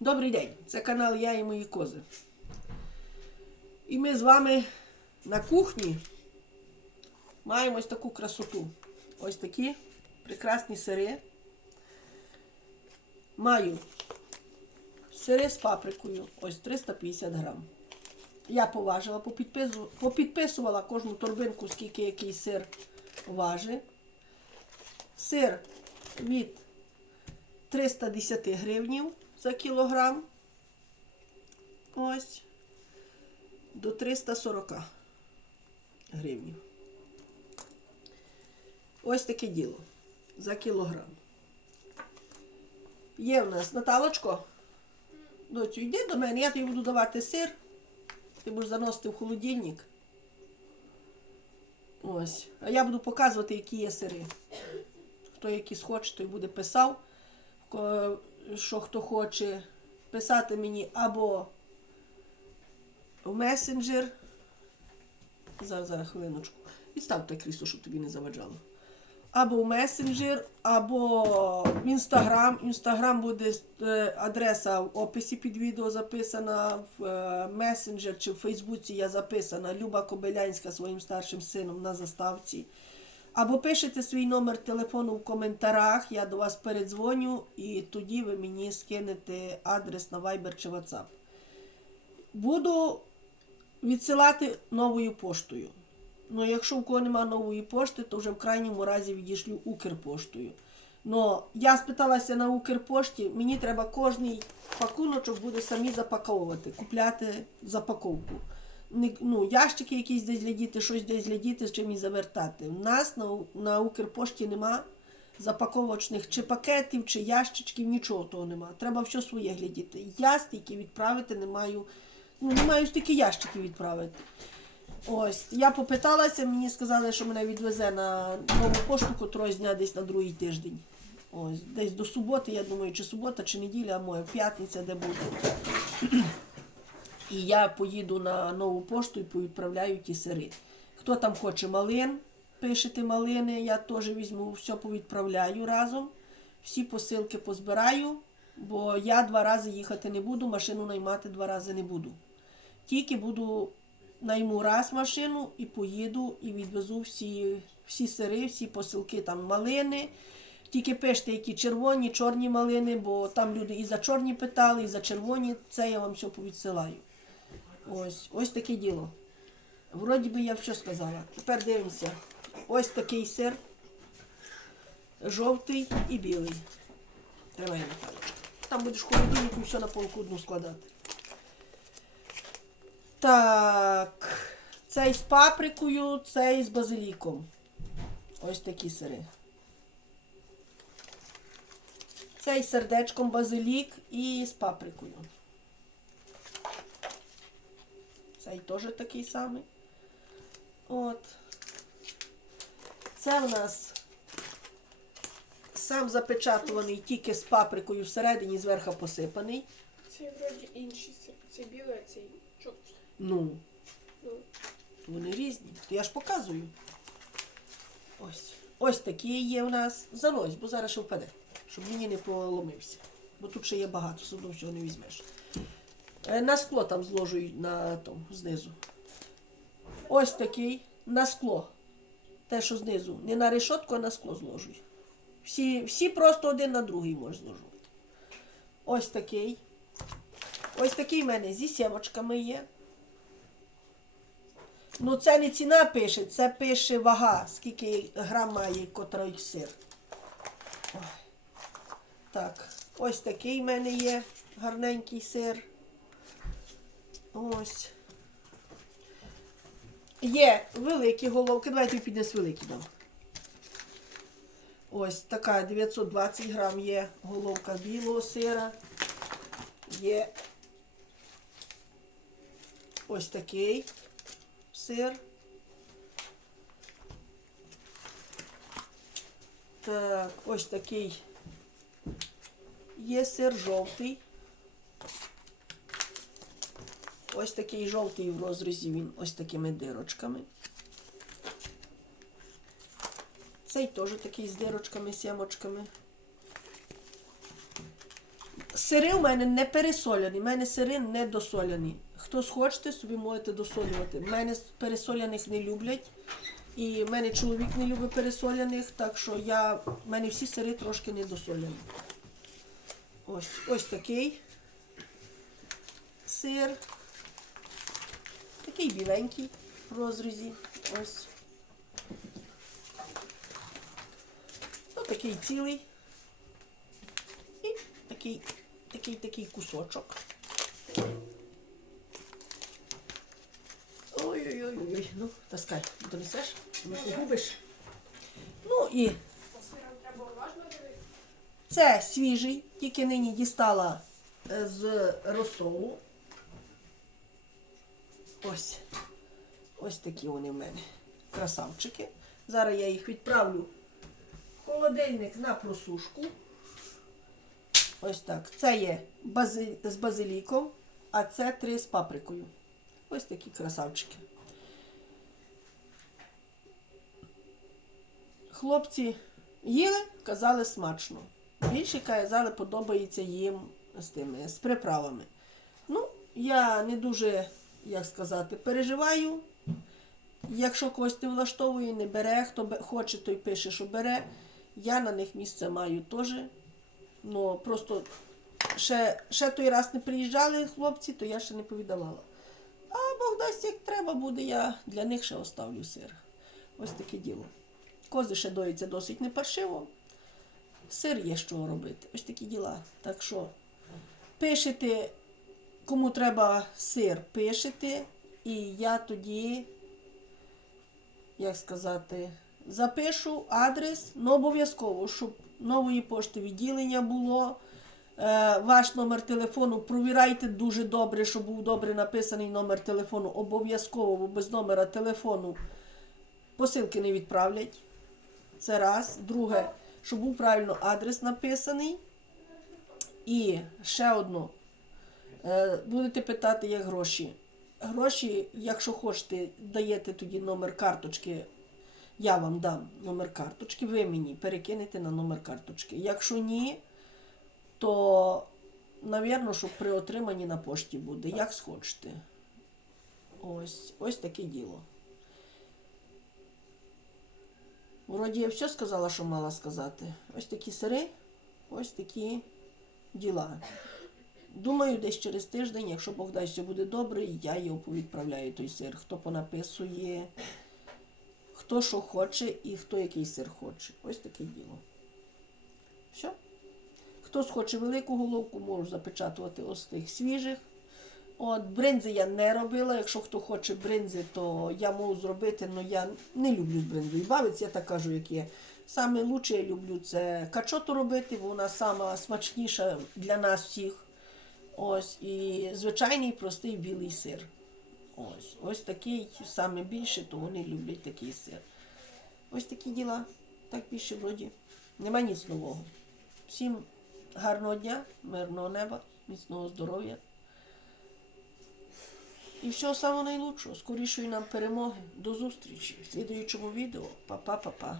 Добрий день! Це канал Я і мої кози. І ми з вами на кухні маємо ось таку красоту. Ось такі прекрасні сири. Маю сири з паприкою, ось 350 грам. Я поважила, попідпису- попідписувала кожну торбинку, скільки який сир важить. Сир від 310 гривнів за кілограм. Ось. До 340 гривнів. Ось таке діло. За кілограм. Є в нас Наталочко. Доцю, йди до мене, я тобі буду давати сир. Ти будеш заносити в холодильник. Ось. А я буду показувати, які є сири. Хто якісь хоче, той буде писав. Що хто хоче писати мені або в месенджер. Зараз, зараз хвилиночку. Відставте крісло, щоб тобі не заваджало. Або в месенджер, або в інстаграм. Інстаграм буде е, адреса в описі під відео записана, в е, месенджер чи в Фейсбуці я записана Люба Кобилянська своїм старшим сином на заставці. Або пишете свій номер телефону в коментарях, я до вас передзвоню, і тоді ви мені скинете адрес на Viber чи WhatsApp. Буду відсилати новою поштою. Ну, якщо в кого немає нової пошти, то вже в крайньому разі відійшлю Укрпоштою. Но я спиталася на Укрпошті, мені треба кожний пакуночок буде самі запаковувати, купляти запаковку. Ну, ящики якісь десь для діти, щось десь для діти, з чим і завертати. У нас на, на Укрпошті нема запаковочних чи пакетів, чи ящичків, нічого того нема. Треба все своє глядіти. Я стільки відправити не маю, ну, не маю стільки ящиків відправити. Ось, я попиталася, мені сказали, що мене відвезе на нову пошту, котрої дня десь на другий тиждень. Ось, десь до суботи, я думаю, чи субота, чи неділя, а моя п'ятниця, де буде. І я поїду на нову пошту і повідправляю ті сири. Хто там хоче малин, пишете малини, я теж візьму, все повідправляю разом. Всі посилки позбираю, бо я два рази їхати не буду, машину наймати два рази не буду. Тільки буду найму раз машину і поїду і відвезу всі, всі сири, всі посилки, там малини. Тільки пишете, які червоні, чорні малини, бо там люди і за чорні питали, і за червоні. Це я вам все повідсилаю. Ось, ось таке діло. Вроді би я все сказала. Тепер дивимося. Ось такий сир. Жовтий і білий. Тримай Наталочка. Там будеш в холодильнику все на полку одну складати. Так. Цей з паприкою, цей з базиліком. Ось такі сири. Цей сердечком базилік і з паприкою. Цей теж такий самий. От. Це в нас сам запечатуваний тільки з паприкою всередині, зверху посипаний. Це вроді інші. Це, біле, а це жовтий. Ну, Ну, вони різні. Я ж показую. Ось. Ось такі є у нас. Занось, бо зараз ще впаде, щоб мені не поломився. Бо тут ще є багато, все одно всього не візьмеш. Е, На скло там зложу на тому, знизу. Ось такий на скло. Те, що знизу. Не на решетку, а на скло зложу. Всі, всі просто один на другий можеш зложувати. Ось такий. Ось такий в мене зі сімочками є. Ну, це не ціна пише, це пише вага, скільки грам має котрий сир. Ой. Так, ось такий в мене є гарненький сир. Ось. Є великі головки. Давайте піднес великі дам. Ось така 920 грам є головка білого сира. Є ось такий сир. Так, ось такий є сир жовтий. Ось такий жовтий в розрізі він ось такими дирочками. Цей теж такий з дирочками, сімочками. Сири у мене не пересоляні, в мене сири не досоляні. Хто схочете, собі можете досолювати. В мене пересоляних не люблять. І в мене чоловік не любить пересоляних, так що я, в мене всі сири трошки недосоляні. Ось, ось такий сир. Такий біленький в розрізі. Ось. Ось такий цілий. І такий, такий, такий кусочок. Ой-ой-ой, ну, таскай, донесеш, не погубиш. Ну і це свіжий, тільки нині дістала е, з розсолу. Ось. Ось такі вони в мене. Красавчики. Зараз я їх відправлю в холодильник на просушку. Ось так. Це є бази... з базиліком, а це три з паприкою. Ось такі красавчики. Хлопці їли, казали смачно. Більше казали, подобається їм з тими, з приправами. Ну, я не дуже, як сказати, переживаю. Якщо когось не влаштовує, не бере, хто хоче, той пише, що бере. Я на них місце маю теж. Ну, просто ще, ще той раз не приїжджали хлопці, то я ще не повідавала. А Бог дасть, як треба буде, я для них ще оставлю сир. Ось таке діло. Кози ще доїться досить не паршиво. Сир є що робити. Ось такі діла. Так що пишете, кому треба сир, пишете, і я тоді, як сказати, запишу адрес, ну обов'язково, щоб нової пошти відділення було. Е, Ваш номер телефону провірайте дуже добре, щоб був добре написаний номер телефону. Обов'язково, бо без номера телефону посилки не відправлять. Це раз. Друге, щоб був правильно адрес написаний. І ще одно. Е, Будете питати, як гроші. Гроші, якщо хочете, даєте тоді номер карточки. Я вам дам номер карточки, ви мені перекинете на номер карточки. Якщо ні, то, навірно, що при отриманні на пошті буде, як схочете. Ось, ось таке діло. Вроді я все сказала, що мала сказати. Ось такі сири, ось такі діла. Думаю, десь через тиждень, якщо Бог дасть, все буде добре, я його повідправляю той сир. Хто понаписує, хто що хоче і хто який сир хоче. Ось таке діло. Все. Хтось хоче велику головку, можу запечатувати ось тих свіжих. От бринзи я не робила. Якщо хто хоче бринзи, то я можу зробити, але я не люблю з бринзою бавитися, я так кажу, як є. Саме лучше я люблю це качоту робити, бо вона сама смачніша для нас всіх. Ось, і звичайний простий білий сир. Ось, ось такий саме більше, то вони люблять такий сир. Ось такі діла. Так більше вроді. Нема ніц нового. Всім гарного дня, мирного неба, міцного здоров'я. І всього самого найлучшого, скорішої нам перемоги. До зустрічі в слідуючому відео. Па-па-па-па.